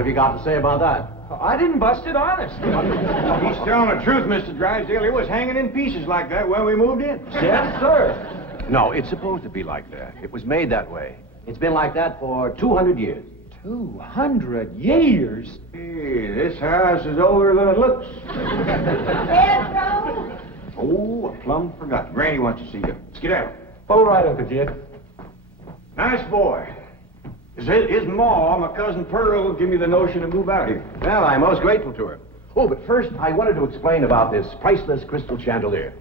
What have you got to say about that? I didn't bust it, honest. He's telling the truth, Mr. Drysdale. It was hanging in pieces like that when we moved in. Yes, sir. No, it's supposed to be like that. It was made that way. It's been like that for 200 years. 200 years? Hey, this house is older than it looks. Pedro? Oh, I plumb forgot. Granny wants to see you. Skedaddle. All right, Uncle Jed. Nice boy. His ma, my cousin Pearl, give me the notion to move out here. Well, I'm most grateful to her. Oh, but first, I wanted to explain about this priceless crystal chandelier.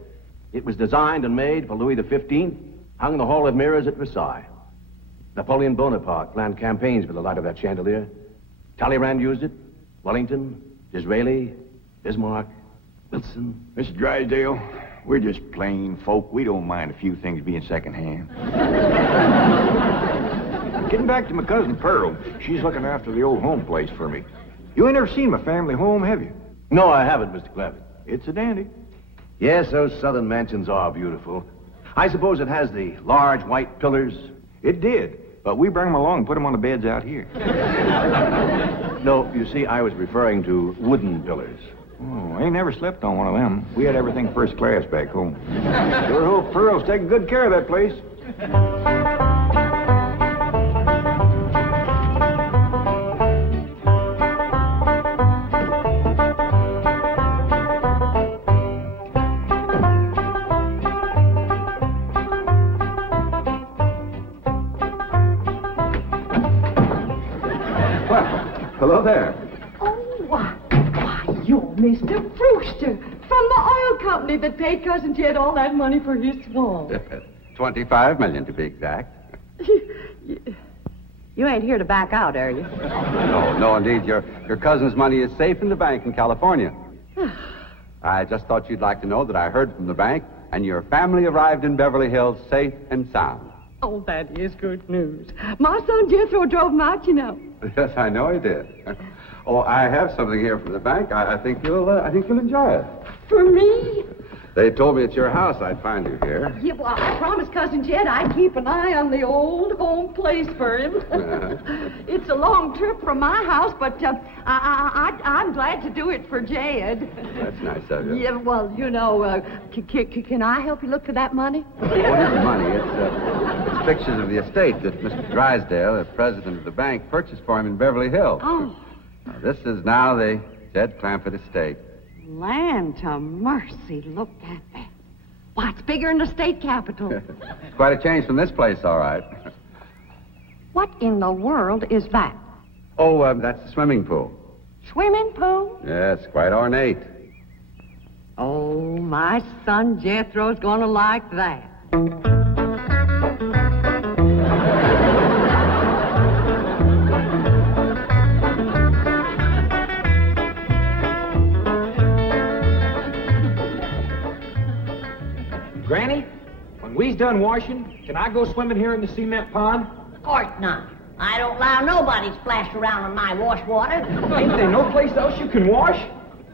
It was designed and made for Louis XV, hung in the Hall of Mirrors at Versailles. Napoleon Bonaparte planned campaigns with the light of that chandelier. Talleyrand used it. Wellington, Disraeli, Bismarck, Wilson. Mr. Drysdale, we're just plain folk. We don't mind a few things being secondhand. Getting back to my cousin Pearl, she's looking after the old home place for me. You ain't never seen my family home, have you? No, I haven't, Mr. Clampett. It's a dandy. Yes, those southern mansions are beautiful. I suppose it has the large white pillars. It did, but we bring them along and put them on the beds out here. No, you see, I was referring to wooden pillars. Oh, I ain't never slept on one of them. We had everything first class back home. Sure hope Pearl's taking good care of that place. Hello there. Oh, why, you're Mr. Brewster from the oil company that paid Cousin Jed all that money for his swamp. 25 million to be exact. You ain't here to back out, are you? No, indeed. Your cousin's money is safe in the bank in California. I just thought you'd like to know that I heard from the bank, and your family arrived in Beverly Hills safe and sound. Oh, that is good news. My son Jethro drove him out, you know. Yes, I know he did. Oh, I have something here from the bank. I think you'll enjoy it. For me? They told me at your house I'd find you here. Yeah, well, I promised Cousin Jed I'd keep an eye on the old home place for him. It's a long trip from my house, but I'm glad to do it for Jed. That's nice of you. Yeah, well, you know, can I help you look for that money? What is money? It's pictures of the estate that Mr. Drysdale, the president of the bank, purchased for him in Beverly Hills. Oh. Now, this is now the Jed Clampett estate. Land to mercy, look at that. Why, it's bigger than the state capitol. It's quite a change from this place, all right. What in the world is that? Oh, that's the swimming pool. Swimming pool? Yes, quite ornate. Oh, my son Jethro's gonna like that. Granny, when we's done washing, can I go swimming here in the cement pond? Of course not. I don't allow nobody to splash around in my wash water. Ain't there no place else you can wash?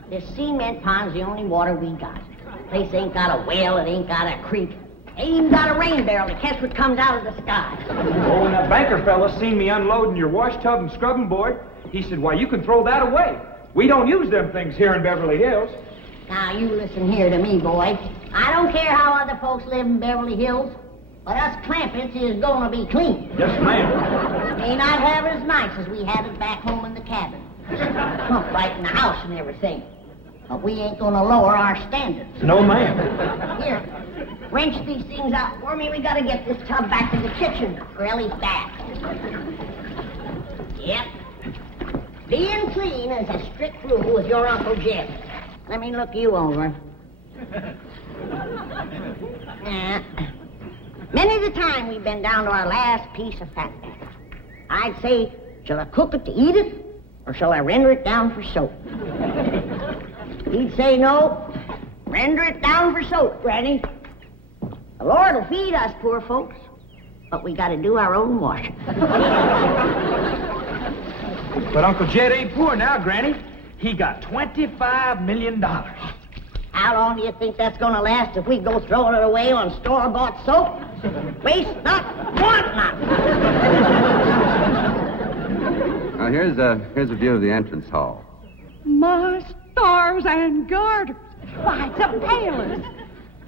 This cement pond's the only water we got. Place ain't got a well, it ain't got a creek. Ain't even got a rain barrel to catch what comes out of the sky. Oh, when that banker fella seen me unloading your wash tub and scrubbing board, he said, why, you can throw that away. We don't use them things here in Beverly Hills. Now, you listen here to me, boy. I don't care how other folks live in Beverly Hills, but us Clampetts is gonna be clean. Yes, ma'am. May not have it as nice as we had it back home in the cabin. Plump right in the house and everything. But we ain't gonna lower our standards. No, ma'am. Here, wrench these things out for me. We gotta get this tub back to the kitchen for Ellie's bath. Yep. Being clean is a strict rule with your Uncle Jed. Let me look you over. Many the time we've been down to our last piece of fat. I'd say, shall I cook it to eat it, or shall I render it down for soap? He'd say, no, render it down for soap, Granny. The Lord will feed us poor folks, but we gotta do our own washing. But Uncle Jed ain't poor now, Granny. He got $25 million. How long do you think that's gonna last if we go throwing it away on store-bought soap? Waste not, want not. Now, here's a view of the entrance hall. My stars and garters. Why, it's a palace.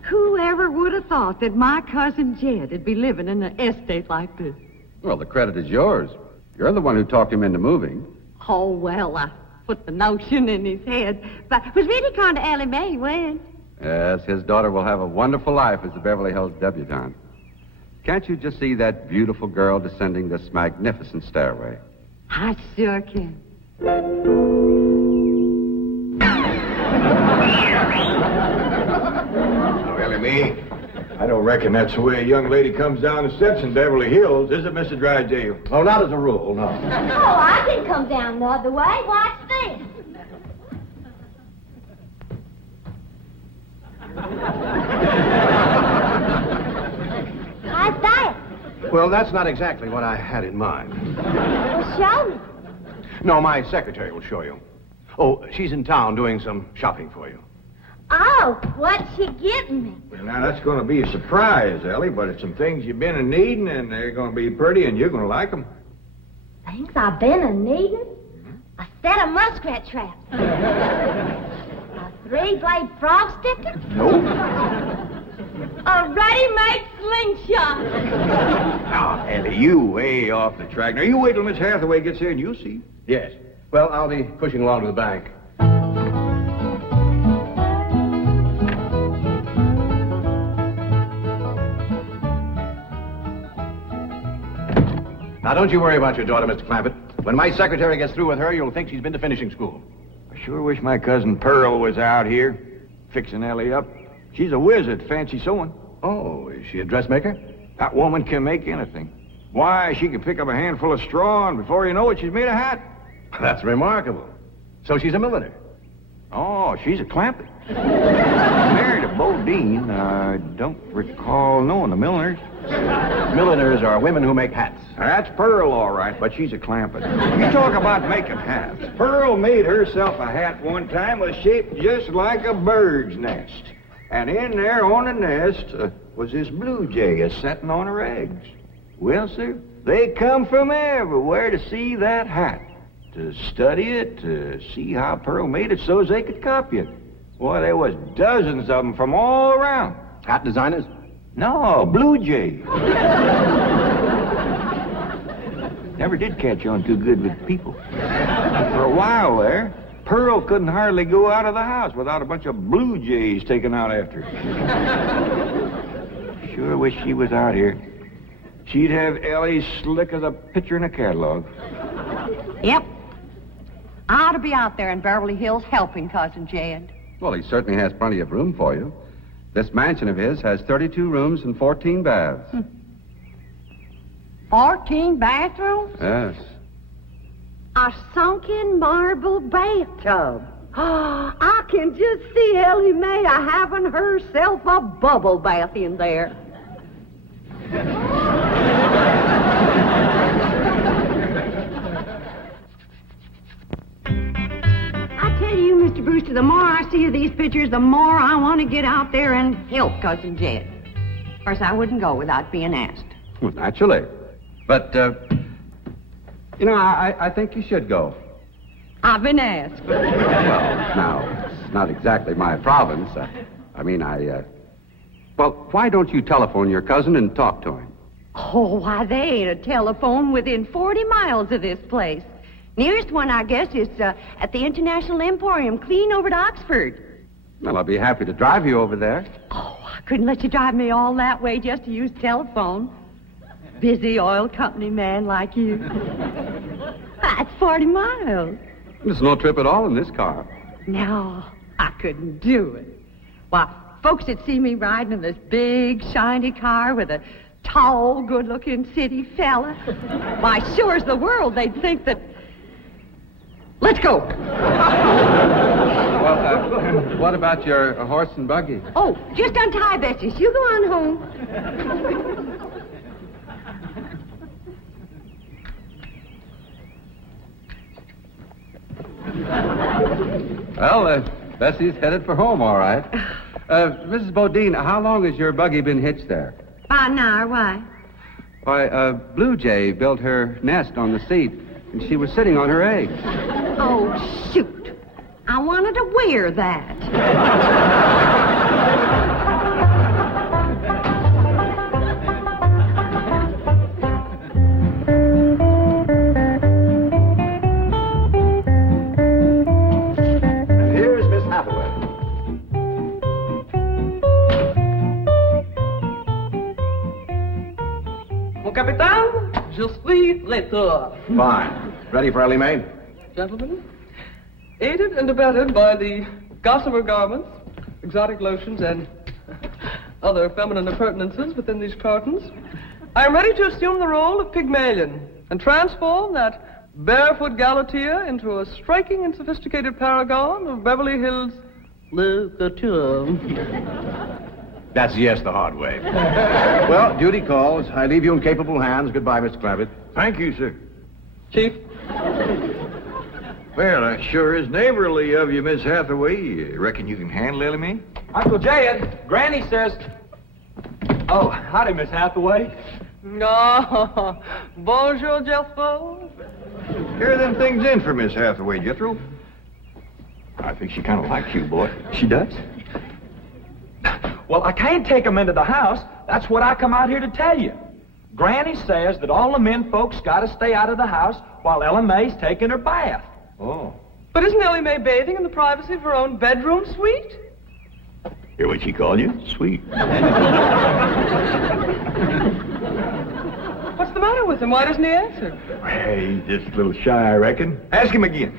Whoever would have thought that my cousin Jed would be living in an estate like this? Well, the credit is yours. You're the one who talked him into moving. Oh, well, I put the notion in his head. But it was really kind of Ellie Mae he went. Yes, his daughter will have a wonderful life as a Beverly Hills debutante. Can't you just see that beautiful girl descending this magnificent stairway? I sure can. Oh, Ellie Mae, I don't reckon that's the way a young lady comes down the steps in Beverly Hills, is it, Mr. Drysdale? Oh, not as a rule, no. Oh, I can come down the other way. Watch this. How's that? Well, that's not exactly what I had in mind. Well, show me. No, my secretary will show you. Oh, she's in town doing some shopping for you. Oh, what's she getting me? Well, now, that's going to be a surprise, Ellie, but it's some things you've been in needing, and they're going to be pretty, and you're going to like them. Things I've been a needing? A set of muskrat traps. A 3-blade frog sticker? Nope. A ready-made slingshot. Now, Ellie, you way off the track. Now, you wait till Miss Hathaway gets here, and you'll see. Yes. Well, I'll be pushing along to the bank. Now, don't you worry about your daughter, Mr. Clampett. When my secretary gets through with her, you'll think she's been to finishing school. I sure wish my cousin Pearl was out here, fixing Ellie up. She's a whiz at fancy sewing. Oh, is she a dressmaker? That woman can make anything. Why, she can pick up a handful of straw, and before you know it, she's made a hat. That's remarkable. So she's a milliner. Oh, she's a Clampett. Married a Bodine. I don't recall knowing the milliners. Milliners are women who make hats. That's Pearl, all right, but she's a Clampett. You talk about making hats. Pearl made herself a hat one time that was shaped just like a bird's nest. And in there on the nest was this blue jay a-setting on her eggs. Well, sir, they come from everywhere to see that hat, to study it, to see how Pearl made it so as they could copy it. Boy, there was dozens of them from all around. Hat designers? No, blue jay. Never did catch on too good with people. For a while there, Pearl couldn't hardly go out of the house without a bunch of blue jays taken out after her. Sure wish she was out here. She'd have Ellie slick as a picture in a catalog. Yep. I ought to be out there in Beverly Hills helping Cousin Jed. Well, he certainly has plenty of room for you. This mansion of his has 32 rooms and 14 baths. 14 bathrooms? Yes. A sunken marble bathtub. Oh, I can just see Ellie Mae having herself a bubble bath in there. I tell you, Mr. Brewster, the more I see of these pictures, the more I want to get out there and help Cousin Jed. Of course, I wouldn't go without being asked. Well, naturally. But, I think you should go. I've been asked. Well, now, it's not exactly my province. Well, why don't you telephone your cousin and talk to him? Oh, why, they ain't a telephone within 40 miles of this place. Nearest one, I guess, is at the International Emporium, clean over to Oxford. Well, I'll be happy to drive you over there. Oh, I couldn't let you drive me all that way just to use telephone. Busy oil company man like you. That's 40 miles. There's no trip at all in this car. No, I couldn't do it. Why, folks that see me riding in this big, shiny car with a tall, good-looking city fella, why, sure as the world, they'd think that... Let's go. Well, what about your horse and buggy? Oh, just untie Bessie. You go on home. Well, Bessie's headed for home, all right. Mrs. Bodine, how long has your buggy been hitched there? About an hour, why? Why, Blue Jay built her nest on the seat, and she was sitting on her egg. Oh, shoot. I wanted to wear that. Capitaine, je suis traiteur. Fine. Ready for Ellie Mae? Gentlemen, aided and abetted by the gossamer garments, exotic lotions, and other feminine appurtenances within these cartons, I am ready to assume the role of Pygmalion and transform that barefoot galatea into a striking and sophisticated paragon of Beverly Hills literature. That's yes the hard way. Well, duty calls. I leave you in capable hands. Goodbye, Mr. Clampett. Thank you, sir. Chief? Well, that sure is neighborly of you, Miss Hathaway. You reckon you can handle Ellie Mae? Uncle Jed, Granny says... Oh, howdy, Miss Hathaway. No. Bonjour, Jethro. Here are them things in for Miss Hathaway, Jethro. I think she kind of likes you, boy. She does? Well, I can't take them into the house. That's what I come out here to tell you. Granny says that all the men folks got to stay out of the house while Ella Mae's taking her bath. Oh. But isn't Ellie Mae bathing in the privacy of her own bedroom suite? Hear what she called you? Sweet. What's the matter with him? Why doesn't he answer? Hey, he's just a little shy, I reckon. Ask him again.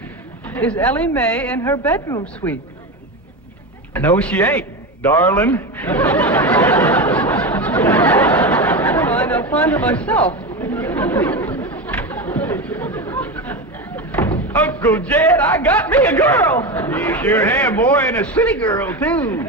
Is Ellie Mae in her bedroom suite? No, she ain't, darling. Fine, I'll find her myself. Uncle Jed, I got me a girl. You sure have, boy, and a city girl, too.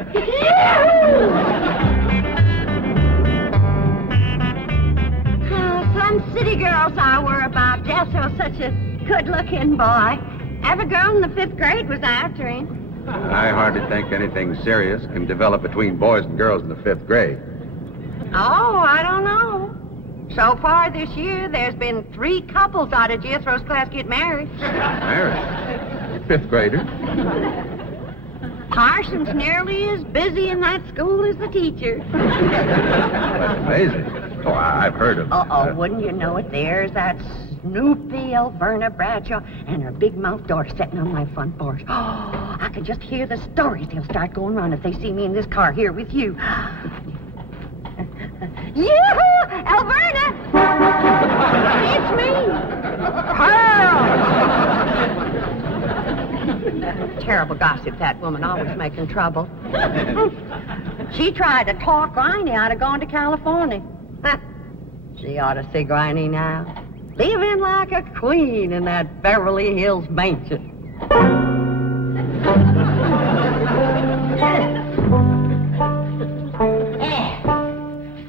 Some city girls I were about. Jesso's such a good-looking boy. Every girl in the 5th grade was after him. I hardly think anything serious can develop between boys and girls in the 5th grade. Oh, I don't know. So far this year, there's been 3 couples out of Jethro's class get married. Married? 5th grader? Parson's nearly as busy in that school as the teacher. That's amazing. Oh, I've heard of... Uh-oh, wouldn't you know it? There's that Snoopy Alverna Bradshaw and her big-mouthed daughter sitting on my front porch. Oh, I can just hear the stories they'll start going around if they see me in this car here with you. Yoo-hoo! Alverna! It's me! Pearl! Terrible gossip, that woman, always making trouble. She tried to talk Granny out of going to California. She ought to see Granny now. Living like a queen in that Beverly Hills mansion.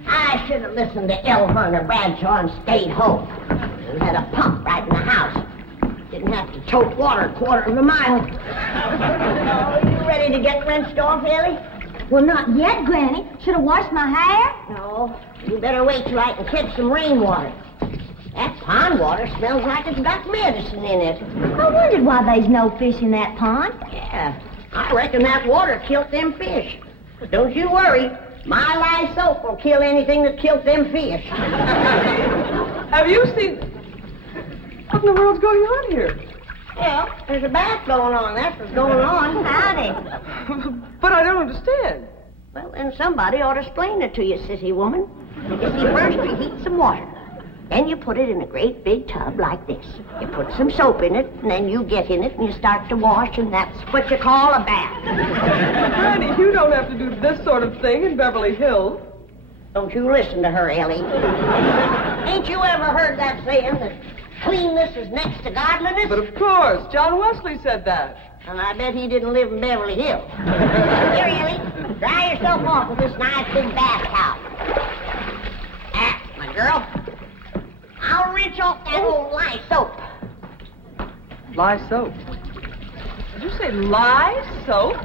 I should have listened to Alverna Bradshaw and stayed home. We had a pump right in the house. Didn't have to tote water a quarter of a mile. Are you ready to get rinsed off, Ellie? Well, not yet, Granny. Should have washed my hair. No. You better wait till I can catch some rainwater. That pond water smells like it's got medicine in it. I wondered why there's no fish in that pond. Yeah, I reckon that water killed them fish. But don't you worry. My lye soap will kill anything that killed them fish. Have you seen... What in the world's going on here? Well, there's a bath going on. That's what's going on. Howdy. But I don't understand. Well, then somebody ought to explain it to you, sissy woman. You see, first you heat some water. Then you put it in a great big tub like this. You put some soap in it, and then you get in it, and you start to wash, and that's what you call a bath. Granny, you don't have to do this sort of thing in Beverly Hills. Don't you listen to her, Ellie. Ain't you ever heard that saying that cleanness is next to godliness? But of course, John Wesley said that. And I bet he didn't live in Beverly Hills. Here, Ellie, dry yourself off with this nice big bath towel. Ah, my girl. I'll rinse off that old lye soap. Lye soap. Did you say lye soap?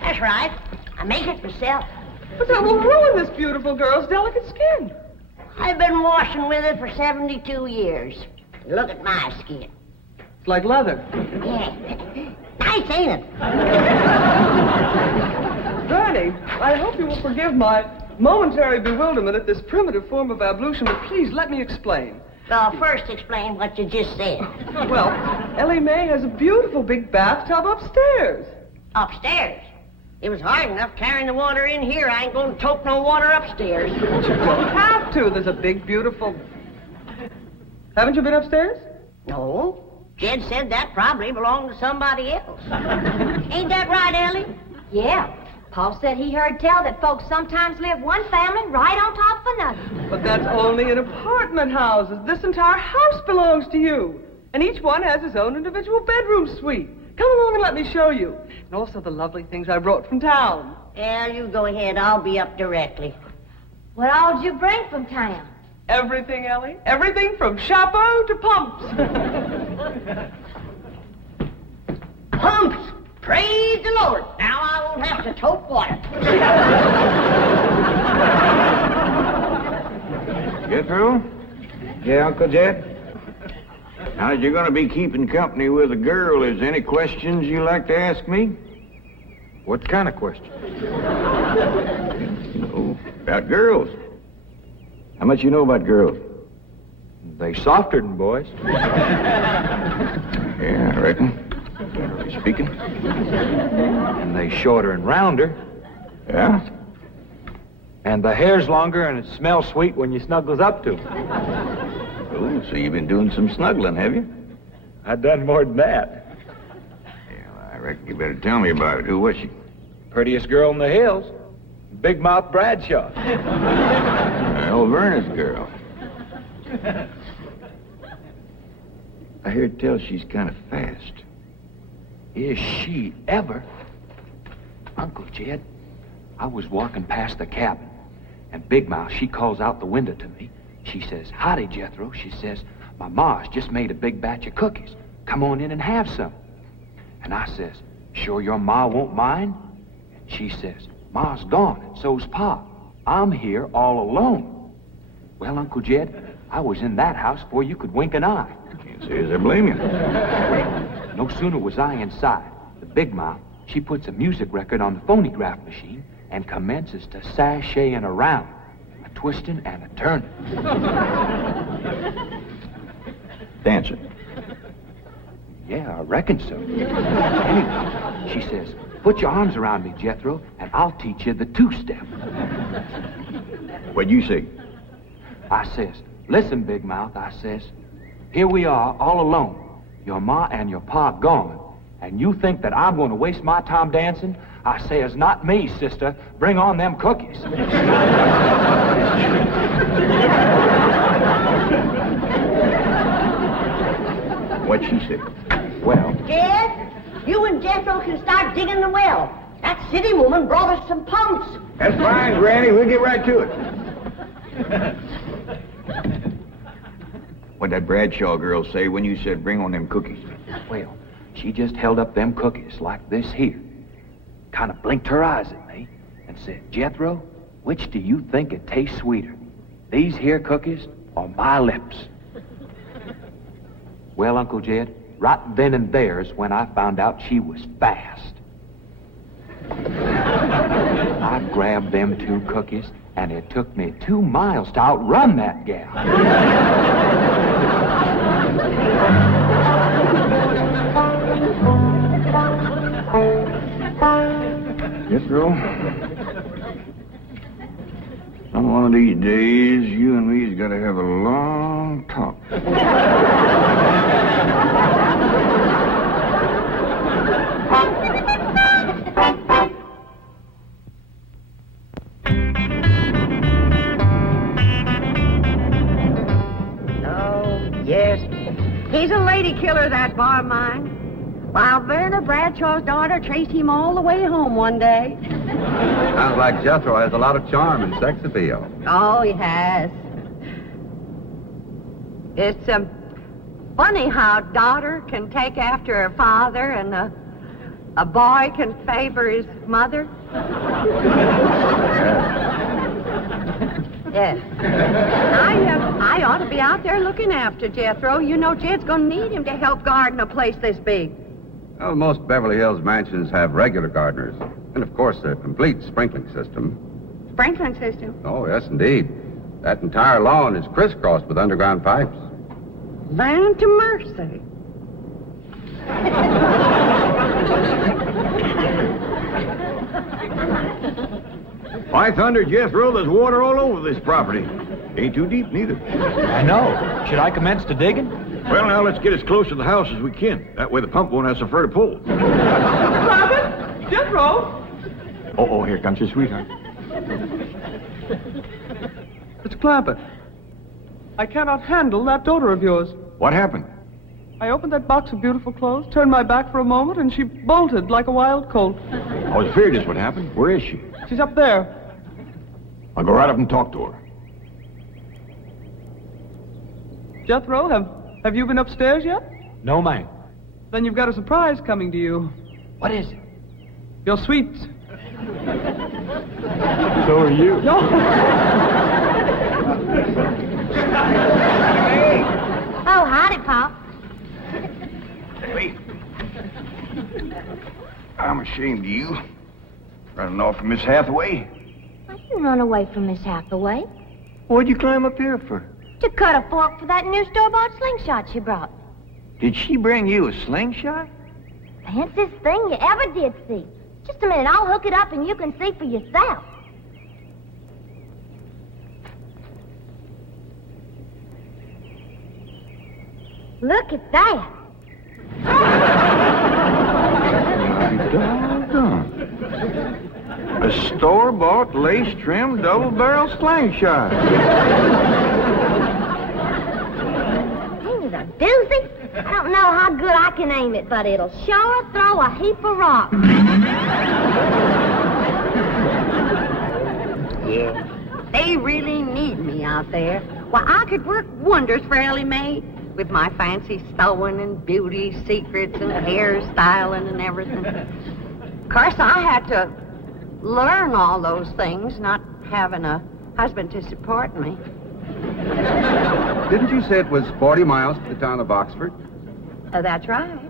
That's right. I make it myself. But that will ruin this beautiful girl's delicate skin. I've been washing with it for 72 years. Look at my skin. It's like leather. Yeah. Nice, ain't it? Granny, I hope you will forgive my momentary bewilderment at this primitive form of ablution, but please let me explain. Well, first explain what you just said. Well, Ellie Mae has a beautiful big bathtub upstairs. Upstairs? It was hard enough carrying the water in here. I ain't going to tote no water upstairs. You don't have to. There's a big, beautiful... Haven't you been upstairs? No. Jed said that probably belonged to somebody else. Ain't that right, Ellie? Yeah. Paul said he heard tell that folks sometimes live one family right on top of another. But that's only in apartment houses. This entire house belongs to you. And each one has his own individual bedroom suite. Come along and let me show you. And also the lovely things I brought from town. Yeah, you go ahead. I'll be up directly. What all did you bring from town? Everything, Ellie. Everything from chapeau to pumps. Pumps! Praise the Lord. Now I won't have to tote water. Jethro? Yeah, Uncle Jed? Now, you're going to be keeping company with a girl. Is there any questions you like to ask me? What kind of question? About girls. How much you know about girls? They softer than boys. Yeah, I reckon. Generally speaking. And they shorter and rounder. Yeah? And the hair's longer and it smells sweet when you snuggles up to 'em. Oh, so you've been doing some snuggling, have you? I done more than that. Yeah, well, I reckon you better tell me about it. Who was she? Prettiest girl in the hills. Big Mouth Bradshaw. Well, Verna's girl. I heard tell she's kind of fast. Is she ever? Uncle Jed, I was walking past the cabin, and Big Mouth, she calls out the window to me. She says, "Howdy, Jethro." She says, "My ma's just made a big batch of cookies. Come on in and have some." And I says, "Sure your ma won't mind?" And she says, "Ma's gone, and so's Pa. I'm here all alone." Well, Uncle Jed, I was in that house before you could wink an eye. Can't say as I blame you. No sooner was I inside, the Big Mouth, she puts a music record on the phonograph machine and commences to sashaying around, a twisting and a turning. Dancing. Yeah, I reckon so. Anyway, she says, "Put your arms around me, Jethro, and I'll teach you the two-step." What'd you say? I says, "Listen, Big Mouth," I says, "here we are all alone. Your ma and your pa gone. And you think that I'm going to waste my time dancing?" I says, "Not me, sister. Bring on them cookies." What'd she say? Well, Jed, you and Jethro can start digging the well. That city woman brought us some pumps. That's fine, Granny. We'll get right to it. What'd that Bradshaw girl say when you said bring on them cookies? well, she just held up them cookies like this here, kind of blinked her eyes at me, and said, "Jethro, which do you think it tastes sweeter, these here cookies or my lips?" Well, Uncle Jed, right then and there is when I found out she was fast. I grabbed them two cookies, and it took me 2 miles to outrun that gal. Jethro, some one of these days, you and me's got to have a long talk. Yes. He's a lady killer, that bar mine. While Verna Bradshaw's daughter traced him all the way home one day. Sounds like Jethro has a lot of charm and sex appeal. Oh, he has. It's funny how daughter can take after her father and a boy can favor his mother. Yeah. I ought to be out there looking after Jethro. You know Jed's going to need him to help garden a place this big. Well, most Beverly Hills mansions have regular gardeners. And, of course, a complete sprinkling system. Sprinkling system? Oh, yes, indeed. That entire lawn is crisscrossed with underground pipes. Land to mercy. By thunder, Jethro, there's water all over this property. Ain't too deep, neither. I know. Should I commence the digging? Well, now, let's get as close to the house as we can. That way the pump won't have so far to pull. Clampett? Jethro? Oh, here comes your sweetheart. It's Clampett. I cannot handle that daughter of yours. What happened? I opened that box of beautiful clothes, turned my back for a moment, and she bolted like a wild colt. I was afraid this would happen. Where is she? She's up there. I'll go right up and talk to her. Jethro, have you been upstairs yet? No, ma'am. Then you've got a surprise coming to you. What is it? Your sweets. So are you. No. Oh, howdy, Pop. Wait. I'm ashamed of you. Running off from Miss Hathaway. I didn't run away from Miss Hathaway. What'd you climb up here for? To cut a fork for that new store-bought slingshot she brought. Did she bring you a slingshot? Fanciest thing you ever did see. Just a minute, I'll hook it up and you can see for yourself. Look at that. Doggone. A store-bought, lace-trimmed, double-barrel slingshot. Ain't it a doozy? I don't know how good I can aim it, but it'll sure throw a heap of rocks. Yeah. They really need me out there. Why, I could work wonders for Ellie Mae with my fancy sewing and beauty secrets and hairstyling and everything. Of course, I had to learn all those things, not having a husband to support me. Didn't you say it was 40 miles to the town of Oxford? That's right.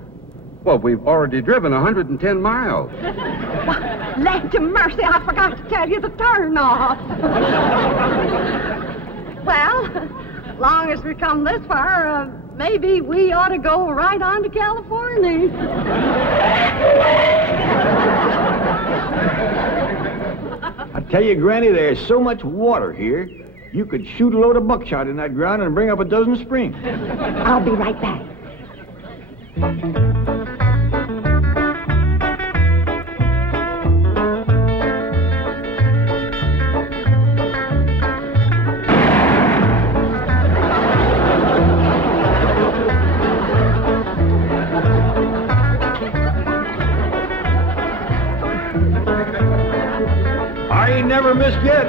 Well, we've already driven 110 miles. Land to mercy, I forgot to tell you the turn off. Well, long as we come this far, maybe we ought to go right on to California. I tell you, Granny, there's so much water here, you could shoot a load of buckshot in that ground and bring up a dozen springs. I'll be right back. I ain't never missed yet.